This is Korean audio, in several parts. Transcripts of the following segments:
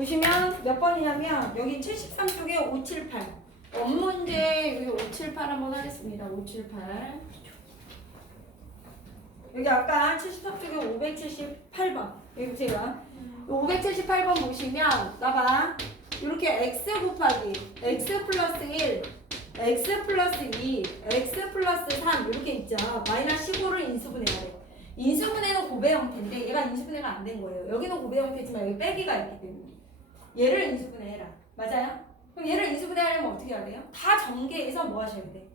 보시면 몇 번이냐면 여기 73쪽에 578 원문제 여기 578 한번 하겠습니다. 578 여기 아까 73쪽에 578번 여기 보세요. 578번 보시면 나봐 이렇게 x 곱하기 x 플러스 1 x 플러스 2 x 플러스 3 이렇게 있죠. 마이너스 15를 인수분해야 돼. 인수분해는 고배 형태인데 얘가 인수분해가 안 된 거예요. 여기는 고배 형태지만 여기 빼기가 있기 때문에 얘를 인수분해해라. 맞아요? 그럼 얘를 인수분해하려면 어떻게 해야 돼요? 다 전개해서 뭐 하셔야 돼?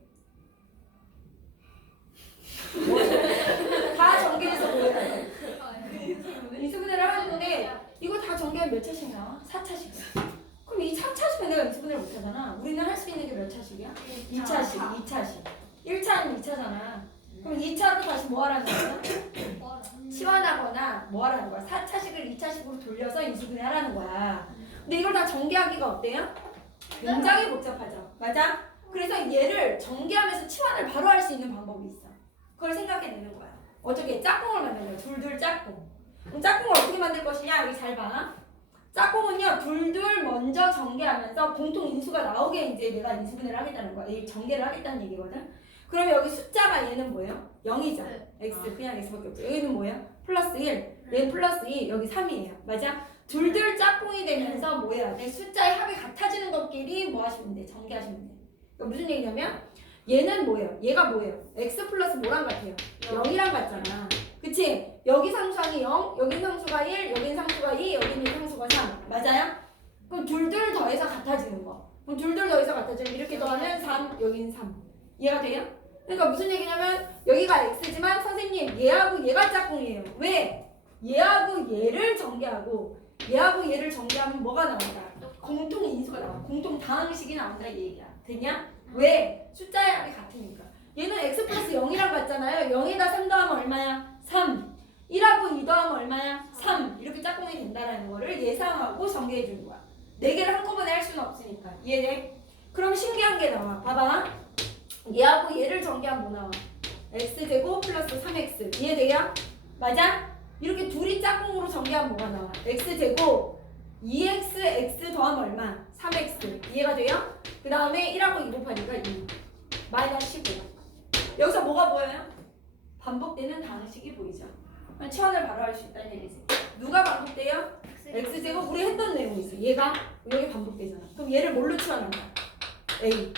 뭐 하셔야 돼? 다 전개해서 뭐 해야 돼? 인수분해를 하는 건데 이거 다 전개하면 몇 차씩 나와? 4차씩. 그럼 이 4차씩은 내가 인수분해를 못 하잖아. 우리는 할 수 있는 게 몇 차씩이야? 2차씩, 2차씩. 1차는 2차잖아. 그럼 2차로 다시 뭐 하라는 거야? 치환하거나 뭐 하라는 거야? 4차식을 2차식으로 돌려서 인수분해 하라는 거야. 근데 이걸 다 전개하기가 어때요? 굉장히 복잡하죠. 맞아? 그래서 얘를 전개하면서 치환을 바로 할 수 있는 방법이 있어. 그걸 생각해내는 거야. 어떻게 짝꿍을 만드는 거야. 둘둘 짝꿍. 그럼 짝꿍을 어떻게 만들 것이냐? 여기 잘 봐. 짝꿍은요, 둘둘 먼저 전개하면서 공통 인수가 나오게 이제 내가 인수분해를 하겠다는 거야. 이 전개를 하겠다는 얘기거든. 그럼 여기 숫자가 얘는 뭐예요? 0이죠. 네. x 그냥 x밖에 없죠. 여기는 뭐예요? 플러스 1. 얘 플러스 2. 여기 3이에요. 맞아? 둘둘 짝꿍이 되면서 뭐 해야 돼? 숫자의 합이 같아지는 것끼리 뭐 하시면 돼? 전개하시면 돼. 그러니까 무슨 얘기냐면 얘는 뭐예요? 얘가 뭐예요? x 플러스 뭐랑 같아요? 0이랑 같잖아. 그치? 여기 상수항이 0, 여기 상수가 1, 여기 상수가 2, 여기는 상수가 3. 맞아요? 그럼 둘둘 더해서 같아지는 거. 그럼 둘둘 더해서 같아지면 이렇게 더하면 3, 여기는 3. 이해가 돼요? 그러니까 무슨 얘기냐면 여기가 x지만 선생님 얘하고 얘가 짝꿍이에요. 왜? 얘하고 얘를 전개하고 얘하고 얘를 전개하면 뭐가 나온다? 공통 인수가 나와. 공통 다항식이 나온다 이 얘기야. 되냐? 왜? 숫자의 합이 같으니까. 얘는 x 플러스 0이랑 같잖아요. 0에다 3 더하면 얼마야? 3. 1하고 2 더하면 얼마야? 3. 이렇게 짝꿍이 된다는 거를 예상하고 전개해 주는 거야. 네 개를 한꺼번에 할 수는 없으니까. 이해돼? 그럼 신기한 게 나와. 봐봐. 얘하고 얘를 전개하면 뭐 나와? x제곱 플러스 3x. 이해돼요? 맞아? 이렇게 둘이 짝꿍으로 전개하면 뭐가 나와? x제곱 2x x 더하면 얼마? 3x. 이해가 돼요? 그 다음에 1하고 2 곱하니까 2. 마이너스 15. 여기서 뭐가 보여요? 반복되는 다항식이 보이죠? 그럼 치환을 바로 할 수 있다는 얘기지. 누가 반복돼요? x제곱 우리 했던 내용이 있어. 얘가 여기 반복되잖아. 그럼 얘를 뭘로 치환한다? a.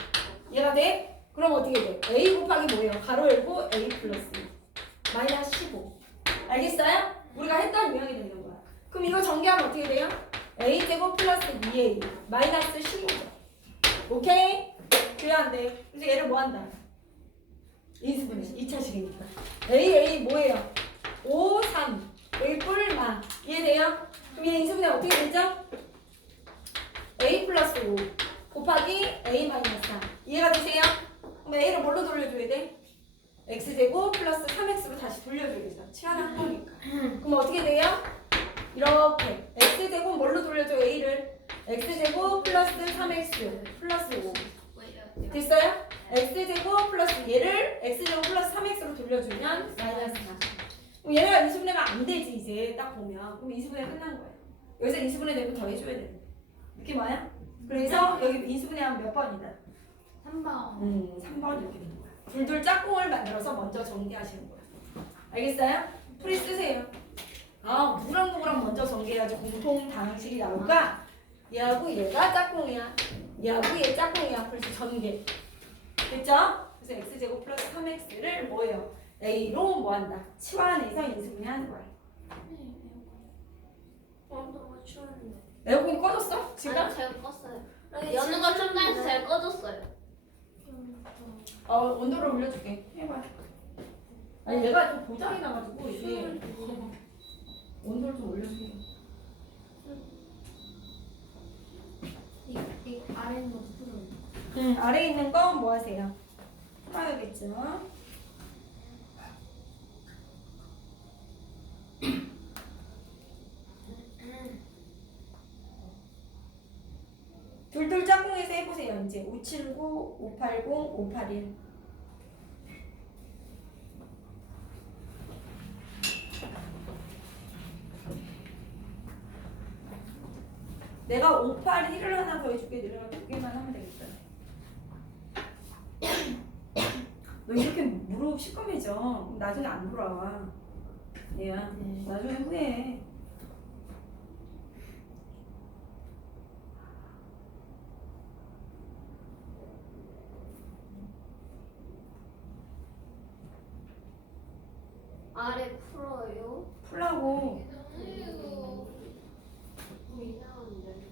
얘가 돼? 그럼 어떻게 돼? a 곱하기 뭐예요? 가로 열고 a 플러스 마이너스 15. 알겠어요? 우리가 했던 유형이 되는 거야. 그럼 이거 전개하면 어떻게 돼요? a 제곱 플러스 2a 마이너스 15죠. 오케이? 그래야 안 돼. 그래서 얘를 뭐 한다? 인수분해 2차식이니까. a a 뭐예요? 5 3 여기 뿔마 이해돼요? 그럼 얘 인수분해 어떻게 되죠? a 플러스 5 곱하기 a 마이너스 3 이해가 되세요? 그럼 a를 뭘로 돌려줘야 돼? X제곱 플러스 3x로 다시 돌려줘야 되죠. 치환한 거니까. 그럼 어떻게 돼요? 이렇게 x제곱 뭘로 돌려줘 a를? x제곱 플러스 3x 플러스 5 됐어요? x제곱 플러스 얘를 x제곱 플러스 3x로 돌려주면 마이너스 4 그럼 얘가 인수분해가 안 되지 이제 딱 보면 그럼 인수분해 끝난 거예요 여기서 인수분해 되면 더 해줘야 돼 느낌 와요? 그래서 여기 인수분해하면 몇 번이다? 3번. 음, 3번 이렇게. 둘둘 짝꿍을 만들어서 먼저 전개하시는 거야. 알겠어요? 풀이 쓰세요. 아, 누구랑 누구랑 먼저 전개해야지 공통 다항식이 나올까? 얘하고 얘가 짝꿍이야. 얘하고 얘 짝꿍이야. 그래서 전개. 됐죠? 그래서 x제곱 플러스 3x를 뭐예요? a로 뭐 한다? 치환해서 인수분해 하는 거야. 어, 너무 추웠는데. 에어컨이 꺼졌어? 지금? 아니, 제가 껐어요. 여는 거 첨가해서 제가 꺼졌어요. 어, 온도를 올려줄게. 해봐. 아니, 얘가 좀 고장이 나가지고 이게 온도를 좀 올려줄게. 이, 이 아래 있는 거 풀어. 음, 아래에 있는 거뭐 하세요? 해봐야겠죠. 둘둘 짝꿍에서 해보세요. 이제 579, 580, 581. 내가 5, 8, 1을 하나 더 해줄게. 너네가 두 개만 하면 되겠다. 너 이렇게 무릎 시꺼매져. 그럼 나중에 안 돌아와. 얘야. 네. 나중에 후회해. 아래 풀어요. 풀라고.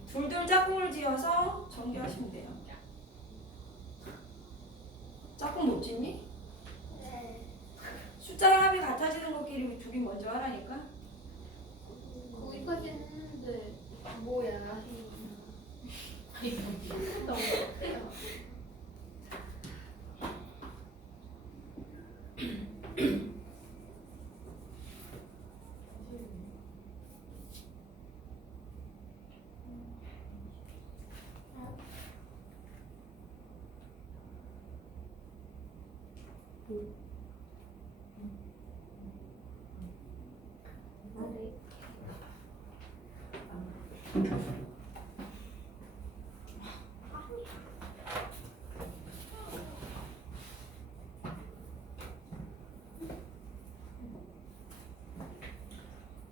둘둘 짝꿍을 지어서 전개하시면 돼요. 짝꿍 못 짓니? 네. 숫자의 합이 같아지는 것끼리 둘이 먼저 하라니까. 거기까지 했는데 뭐야? 너무 어때요? 네.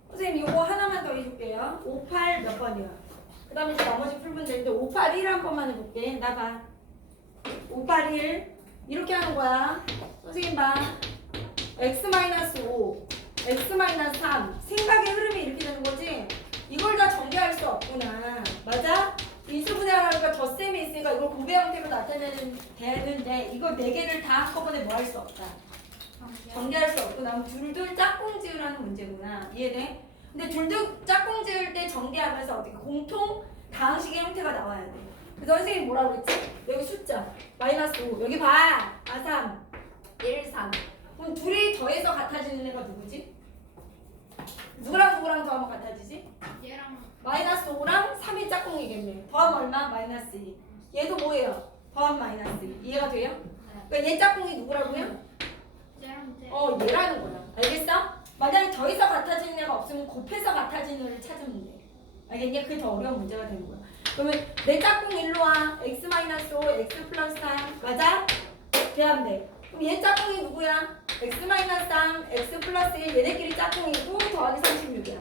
선생님 이거 하나만 더 해줄게요. 58 몇 번이야? 그 다음에 이제 나머지 풀면 되는데 581 한 번만 해볼게. 나 봐. 581 이렇게 하는 거야. 선생님 봐. x-5 x-3 생각의 흐름이 이렇게 되는 거지. 이걸 다 전개할 수 없구나. 맞아? 인수분해하니까 덧셈이 있으니까 이걸 고배 형태로 나타내는 되는데 이걸 네 개를 다 한꺼번에 뭐 할 수 없다. 전개할 수 없구나. 둘둘 짝꿍 지으라는 문제구나. 이해돼? 근데 둘둘 짝꿍 지을 때 전개하면서 어떻게 공통 다항식의 형태가 나와야 돼. 그래서 선생님이 뭐라고 그랬지? 여기 숫자 마이너스 5 여기 봐. 아3 1 3 그럼 둘이 더해서 같아지는 애가 누구지? 누구랑 누구랑 더하면 같아지지? 얘랑 마이너스 5랑 3이 짝꿍이겠네. 더하면 얼마? 마이너스 2. 얘도 뭐예요? 더하면 마이너스 2. 이해가 돼요? 그러니까 얘 짝꿍이 누구라고요? 얘랑 쟤. 어 얘라는 거야 알겠어? 만약에 더해서 같아지는 애가 없으면 곱해서 같아지는 애를 찾으면 돼 알겠니? 그게 더 어려운 문제가 되는 거야 그러면 내 짝꿍 일로 와 x 마이너스 5 x 플러스 3 맞아? 돼야 돼 그럼 얘 짝꿍이 누구야? x 마이너스 3 x 플러스 1 얘네끼리 짝꿍이고 더하기 36이야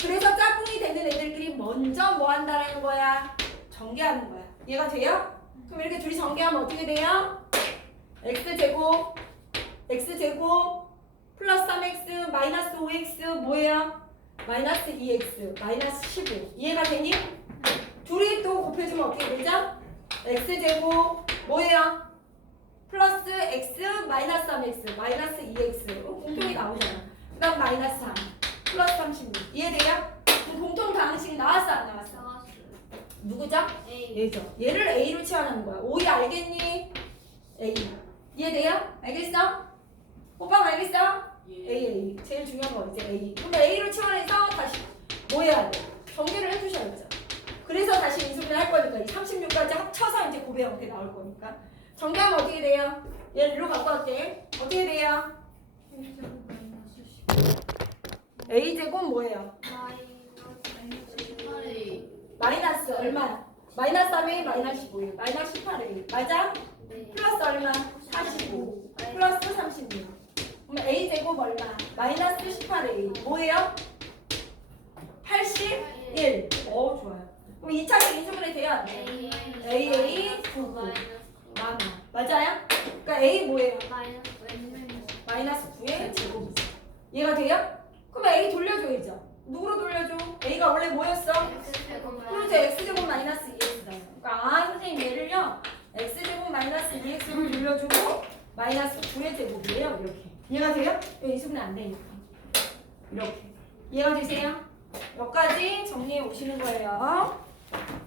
그래서 짝꿍이 되는 애들끼리 먼저 뭐 한다라는 거야? 전개하는 거야 이해가 돼요? 그럼 이렇게 둘이 전개하면 어떻게 돼요? x제곱 x제곱 플러스 3x 마이너스 5x 뭐예요? 마이너스 2x 마이너스 15 이해가 되니? 둘이 또 곱해주면 어떻게 되죠? x제곱 뭐예요? 플러스 x 마이너스 3x 마이너스 2x 어, 공통이 나오잖아 그 다음 마이너스 3 플러스 36 이해돼요? 그럼 공통 다항식이 나왔어 안 나왔어? 누구죠? A. 얘죠. 얘를 A로 치환하는 거야. 오이 알겠니? A. 이해돼요? 알겠어? 오빠 알겠어? A, A. 제일 중요한 거 이제 A. 그럼 A로 치환해서 다시 뭐 해야 돼? 전개를 해주셔야죠. 그래서 다시 인수분해 할 거니까 이 36까지 합쳐서 이제 고배 형태 나올 거니까. 전개하면 어떻게 돼요? 얘 일로 갖고 갈게. 어떻게 돼요? A 제곱 뭐예요? 마이너스 얼마? 마이너스 3A 마이너스 15. 마이너스 18A. 맞아? 플러스 얼마? 45 플러스 36 그럼 A 제곱 얼마? 마이너스 18A 뭐예요? 81 어 좋아요 그럼 2차식 인수분해 돼요? 안 돼요? A, A, 9, 9 많아 맞아요? 그러니까 A 뭐예요? 마이너스 9의 제곱이죠 이해가 돼요? 그럼 A 돌려줘야죠 누구로 돌려줘? A가 원래 뭐였어? 그럼 이제 X제곱 마이너스 2X다 그러니까 아 선생님 얘를요 X제곱 마이너스 2X로 돌려주고 마이너스 9의 제곱이에요 이렇게 이해가 돼요? 여기 인수분해 안 되니까 이렇게 이해가 되세요? 여기까지 정리해 오시는 거예요 Thank you.